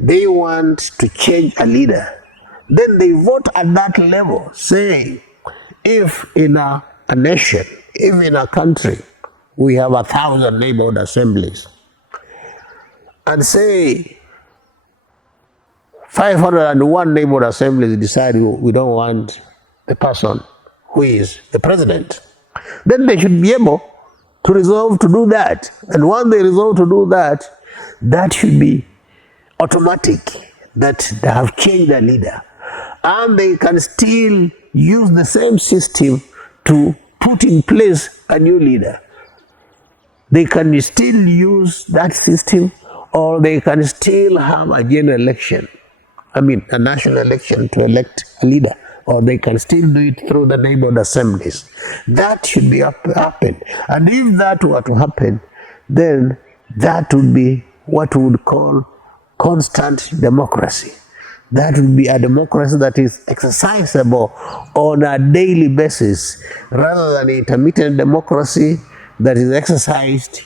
they want to change a leader, then they vote at that level. Say, if in a nation, if in a country, we have 1,000 neighborhood assemblies, and say 501 neighborhood assemblies decide we don't want the person who is the president, then they should be able to resolve to do that. And once they resolve to do that, that should be automatic, that they have changed their leader. And they can still use the same system to put in place a new leader. They can still use that system, or they can still have a general election, a national election to elect a leader, or they can still do it through the neighborhood assemblies. That should be happen. And if that were to happen, then that would be what we would call constant democracy. That would be a democracy that is exercisable on a daily basis, rather than intermittent democracy that is exercised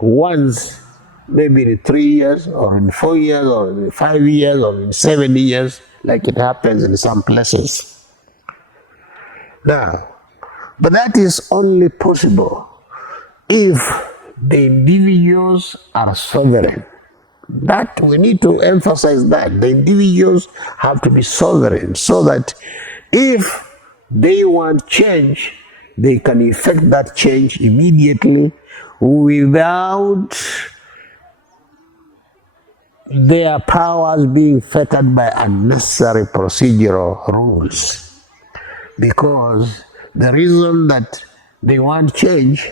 once, maybe in 3 years, or in 4 years, or in 5 years, or in 7 years, like it happens in some places. Now, but that is only possible if the individuals are sovereign. That we need to emphasize that. The individuals have to be sovereign, so that if they want change, they can effect that change immediately without their powers being fettered by unnecessary procedural rules. Because the reason that they want change,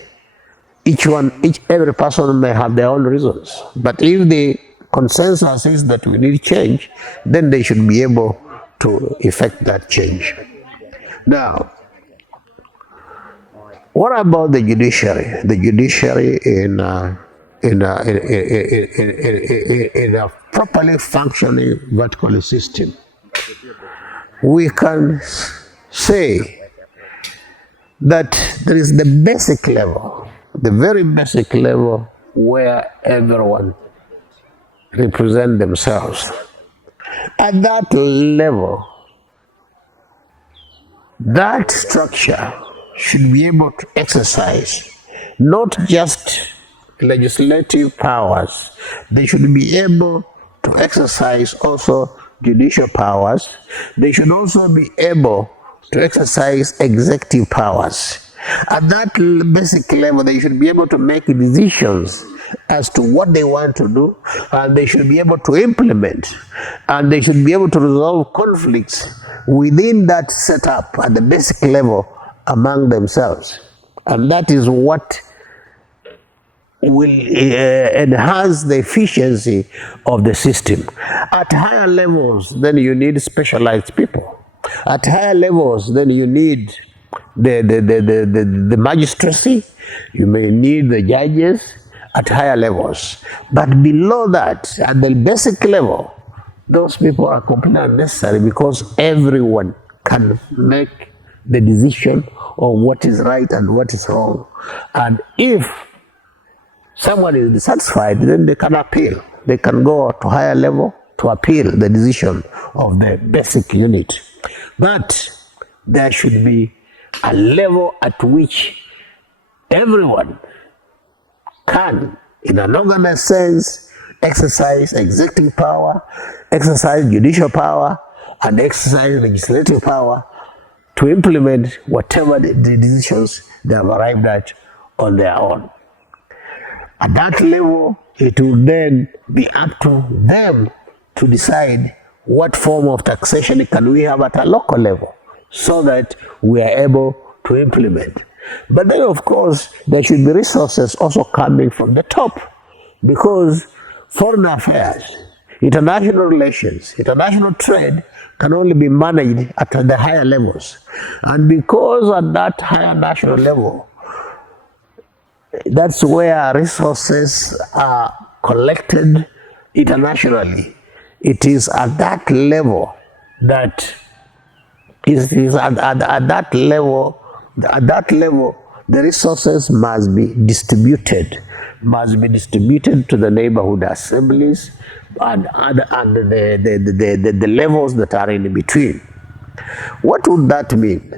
every person may have their own reasons. But if the consensus is that we need change, then they should be able to effect that change. Now, what about the judiciary? The judiciary in a properly functioning verticalist system, we can say that there is the basic level, the very basic level where everyone represent themselves. At that level, that structure should be able to exercise not just legislative powers, they should be able to exercise also judicial powers. They should also be able to exercise executive powers. At that basic level, they should be able to make decisions as to what they want to do, and they should be able to implement, and they should be able to resolve conflicts within that setup at the basic level among themselves. And that is what will enhance the efficiency of the system. At higher levels, then you need specialized people. At higher levels, then you need the magistracy, you may need the judges at higher levels. But below that, at the basic level, those people are completely unnecessary, because everyone can make the decision of what is right and what is wrong. And if someone is dissatisfied, then they can appeal. They can go to higher level to appeal the decision of the basic unit. But there should be a level at which everyone can, in an organized sense, exercise executive power, exercise judicial power, and exercise legislative power to implement whatever the decisions they have arrived at on their own. At that level, it will then be up to them to decide what form of taxation can we have at a local level, so that we are able to implement. But then, of course, there should be resources also coming from the top, because foreign affairs, international relations, international trade can only be managed at the higher levels. And because at that higher national level, that's where resources are collected internationally. It is at that level that the resources must be distributed to the neighborhood assemblies and the levels that are in between. What would that mean?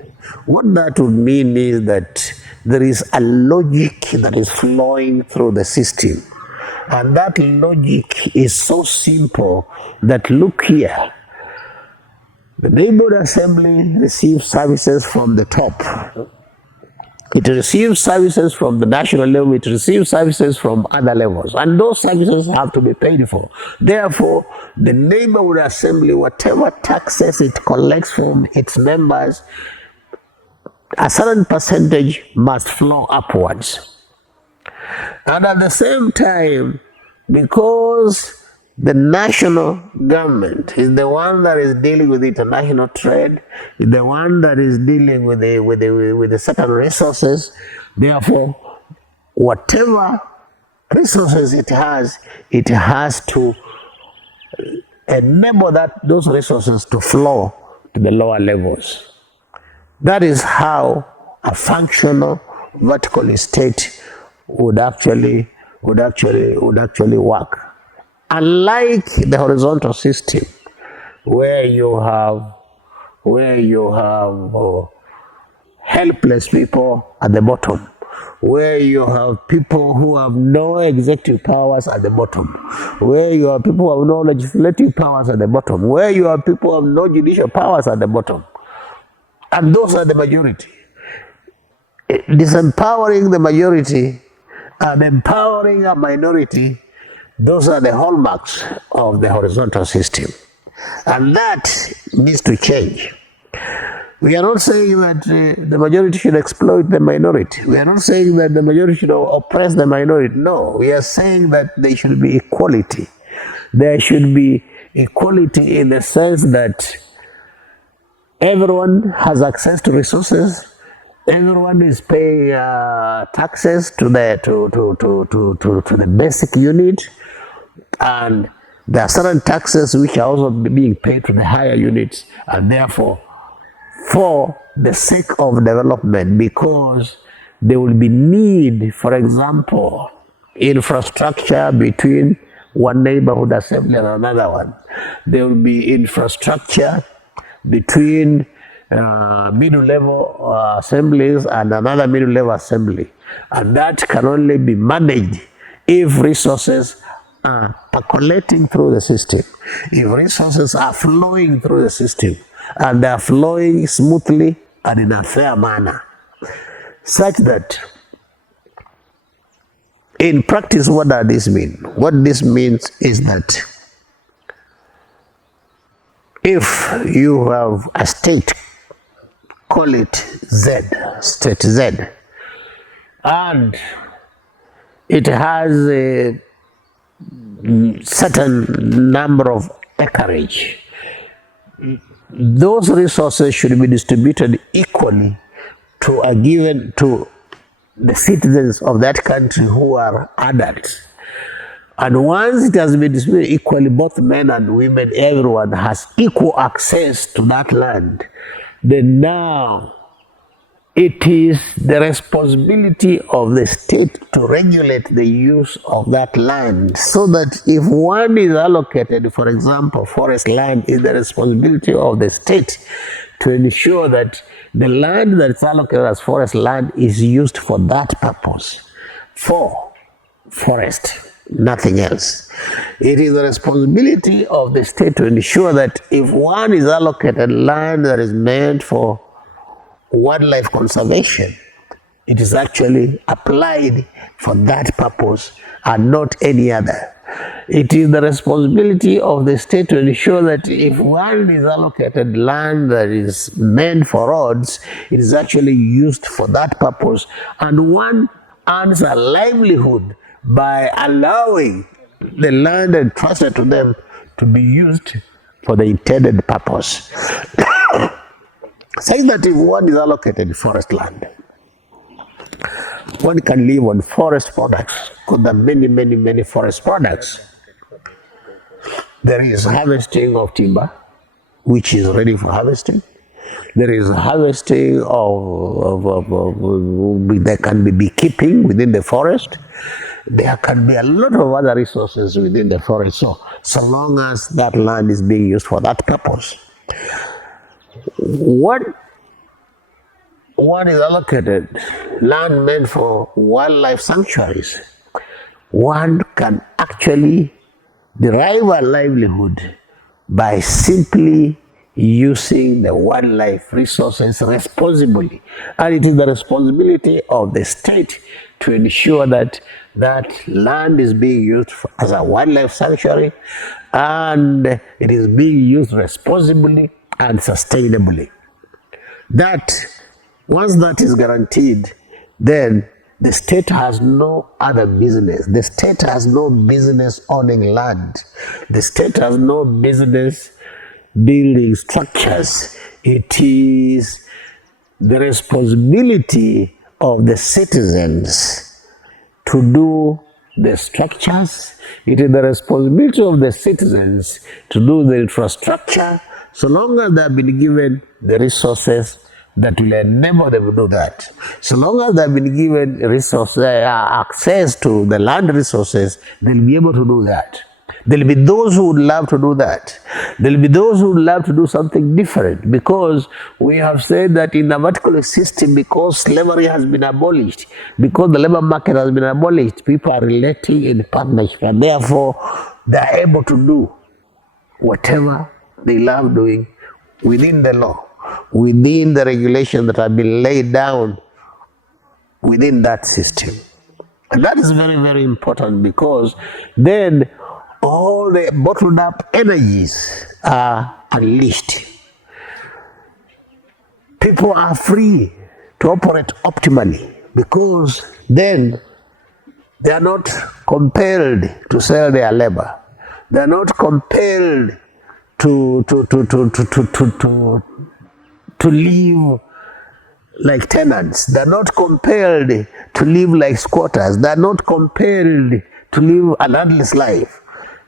What that would mean is that there is a logic that is flowing through the system. And that logic is so simple that, look here, the neighborhood assembly receives services from the top. It receives services from the national level, it receives services from other levels, and those services have to be paid for. Therefore, the neighborhood assembly, whatever taxes it collects from its members, a certain percentage must flow upwards. And at the same time, because the national government is the one that is dealing with international trade, is the one that is dealing with the certain resources. Therefore, whatever resources it has to enable those resources to flow to the lower levels. That is how a functional vertical state would actually work. Unlike the horizontal system, where you have helpless people at the bottom, where you have people who have no executive powers at the bottom, where you have people who have no legislative powers at the bottom, where you have people who have no judicial powers at the bottom, and those are the majority. Disempowering the majority and empowering a minority, those are the hallmarks of the horizontal system. And that needs to change. We are not saying that the majority should exploit the minority. We are not saying that the majority should oppress the minority. No, we are saying that there should be equality. There should be equality in the sense that everyone has access to resources. Everyone is paying taxes to the basic unit, and there are certain taxes which are also being paid to the higher units, and therefore, for the sake of development, because there will be need, for example, infrastructure between one neighborhood assembly and another one. There will be infrastructure between middle level assemblies and another middle level assembly, and that can only be managed if resources are percolating through the system, if resources are flowing through the system, and they are flowing smoothly and in a fair manner, such that in practice, what does this mean? What this means is that if you have a state, call it Z, state Z, and it has a certain number of acreage, those resources should be distributed equally to the citizens of that country who are adults. And once it has been distributed equally, both men and women, everyone has equal access to that land, then now it is the responsibility of the state to regulate the use of that land, so that if one is allocated, for example, forest land, is the responsibility of the state to ensure that the land that is allocated as forest land is used for that purpose, for forest, nothing else. It is the responsibility of the state to ensure that if one is allocated land that is meant for wildlife conservation, it is actually applied for that purpose and not any other. It is the responsibility of the state to ensure that if one is allocated land that is meant for roads, it is actually used for that purpose, and one earns a livelihood by allowing the land entrusted to them to be used for the intended purpose. Saying that if one is allocated forest land, one can live on forest products, because there are many forest products. There is harvesting of timber, which is ready for harvesting. There is harvesting there can be beekeeping within the forest. There can be a lot of other resources within the forest. So long as that land is being used for that purpose. What one is allocated land meant for wildlife sanctuaries, one can actually derive a livelihood by simply using the wildlife resources responsibly. And it is the responsibility of the state to ensure that that land is being used as a wildlife sanctuary and it is being used responsibly and sustainably. That once that is guaranteed, then the state has no other business. The state has no business owning land. The state has no business building structures. It is the responsibility of the citizens to do the structures. It is the responsibility of the citizens to do the infrastructure, so long as they have been given the resources that will enable them to do that. So long as they have been given resources, access to the land resources, they'll be able to do that. There'll be those who would love to do that. There'll be those who would love to do something different, because we have said that in the verticalist system, because slavery has been abolished, because the labor market has been abolished, people are relating in partnership, and therefore they are able to do whatever they love doing within the law, within the regulations that have been laid down within that system. And that is very, very important, because then all the bottled up energies are unleashed. People are free to operate optimally, because then they are not compelled to sell their labor. They are not compelled to live like tenants. They are not compelled to live like squatters. They are not compelled to live an endless life.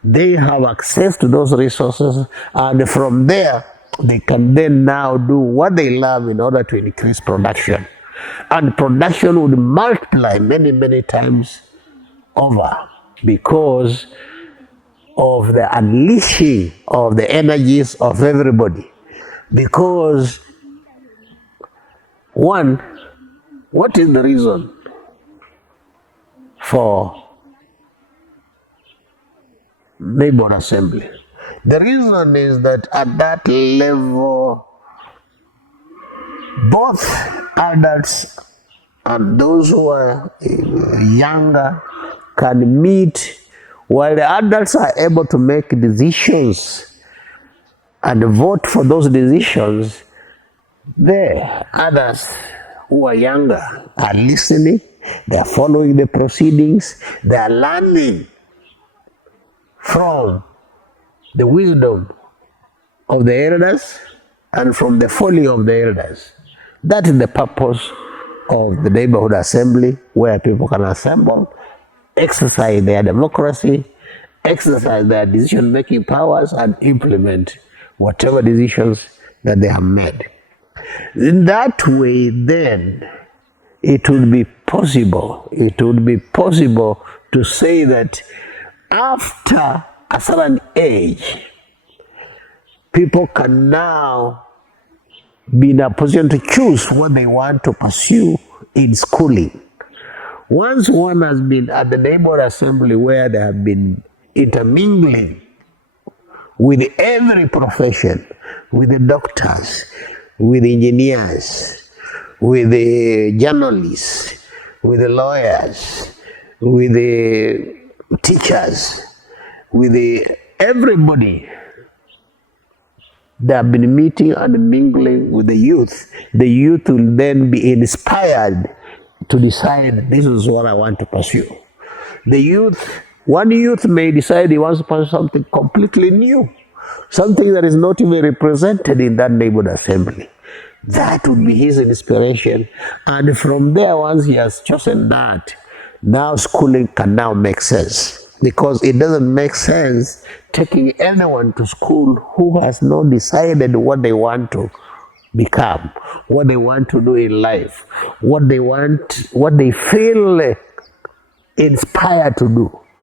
They have access to those resources, and from there they can then now do what they love in order to increase production. And production would multiply many, many times over, because of the unleashing of the energies of everybody. Because one, what is the reason for neighborhood assembly? The reason is that at that level, both adults and those who are younger can meet. While the adults are able to make decisions and vote for those decisions, the others who are younger are listening, they are following the proceedings, they are learning from the wisdom of the elders and from the folly of the elders. That is the purpose of the neighborhood assembly, where people can assemble, exercise their democracy, exercise their decision-making powers, and implement whatever decisions that they have made. In that way, then, it would be possible to say that after a certain age, people can now be in a position to choose what they want to pursue in schooling. Once one has been at the neighborhood assembly, where they have been intermingling with every profession, with the doctors, with the engineers, with the journalists, with the lawyers, with the teachers, with everybody, they have been meeting and mingling with the youth will then be inspired to decide, this is what I want to pursue. One youth may decide he wants to pursue something completely new, something that is not even represented in that neighborhood assembly. That would be his inspiration. And from there, once he has chosen that, now schooling can now make sense. Because it doesn't make sense taking anyone to school who has not decided what they want to become, what they want to do in life, what they feel inspired to do.